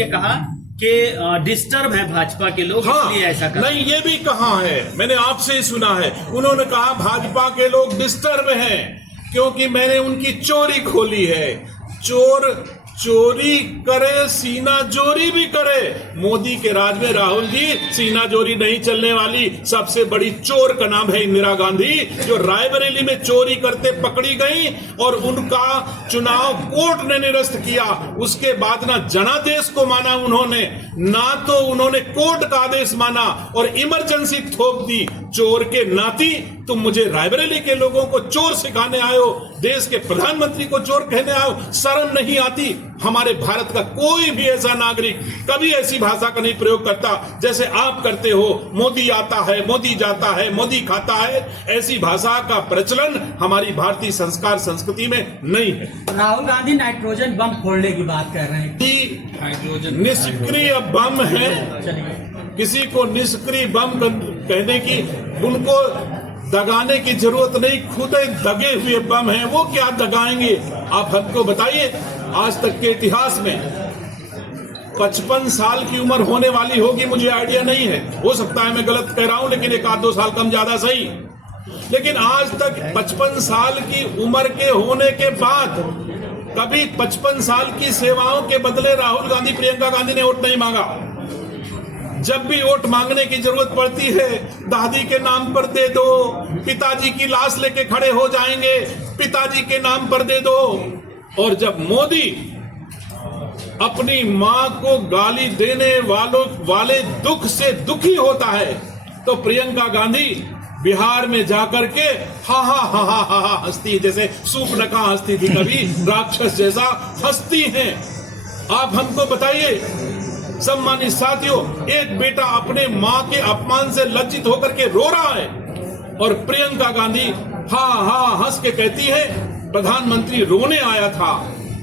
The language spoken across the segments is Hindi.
कहा कि डिस्टर्ब है भाजपा के लोग, हाँ, इसलिए ऐसा कर नहीं, ये भी कहा है, मैंने आपसे ही सुना है। उन्होंने कहा भाजपा के लोग डिस्टर्ब हैं क्योंकि मैंने उनकी चोरी खोली है। चोर चोरी करे, सीना जोरी भी करे। मोदी के राज में राहुल जी सीना जोरी नहीं चलने वाली। सबसे बड़ी चोर का नाम है इंदिरा गांधी, जो रायबरेली में चोरी करते पकड़ी गई और उनका चुनाव कोर्ट ने निरस्त किया। उसके बाद ना जनादेश को माना उन्होंने, ना तो उन्होंने कोर्ट का आदेश माना और इमरजेंसी थोप दी। चोर के नाती तुम मुझे रायबरेली के लोगों को चोर सिखाने आयो, देश के प्रधानमंत्री को चोर कहने आओ, शर्म नहीं आती? हमारे भारत का कोई भी ऐसा नागरिक कभी ऐसी भाषा का नहीं प्रयोग करता जैसे आप करते हो। मोदी आता है, मोदी जाता है, मोदी खाता है, ऐसी भाषा का प्रचलन हमारी भारतीय संस्कार संस्कृति में नहीं है। राहुल गांधी नाइट्रोजन बम फोड़ने की बात कर रहे हैं कि नाइट्रोजन निष्क्रिय बम है। किसी को निष्क्रिय बम कहने की, उनको दगाने की जरूरत नहीं, खुद दगे हुए बम हैं, वो क्या दगाएंगे? आप हमको बताइए, आज तक के इतिहास में 55 साल की उम्र होने वाली होगी, मुझे आइडिया नहीं है, हो सकता है मैं गलत कह रहा हूं, लेकिन एक आध दो साल कम ज्यादा सही। लेकिन आज तक 55 साल की उम्र के होने के बाद कभी 55 साल की सेवाओं के बदले राहुल गांधी, प्रियंका गांधी ने वोट नहीं मांगा। जब भी वोट मांगने की जरूरत पड़ती है, दादी के नाम पर दे दो, पिताजी की लाश लेके खड़े हो जाएंगे, पिताजी के नाम पर दे दो। और जब मोदी अपनी मां को गाली देने वाले दुख से दुखी होता है, तो प्रियंका गांधी बिहार में जाकर के हा हा हा हा हा हा हंसती है, जैसे सूपनखा हंसती थी कभी, राक्षस जैसा हंसती हैं। आप हमको बताइए सम्मानित साथियों, एक बेटा अपने मां के अपमान से लज्जित होकर के रो रहा है और प्रियंका गांधी हा हा हंस के कहती है प्रधानमंत्री रोने आया था।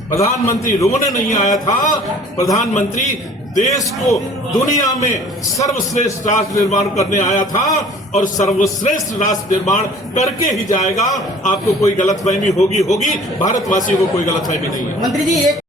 प्रधानमंत्री रोने नहीं आया था, प्रधानमंत्री देश को दुनिया में सर्वश्रेष्ठ राष्ट्र निर्माण करने आया था और सर्वश्रेष्ठ राष्ट्र निर्माण करके ही जाएगा। आपको कोई गलतफहमी होगी, भारतवासियों को कोई गलतफहमी नहीं है। मंत्री जी, एक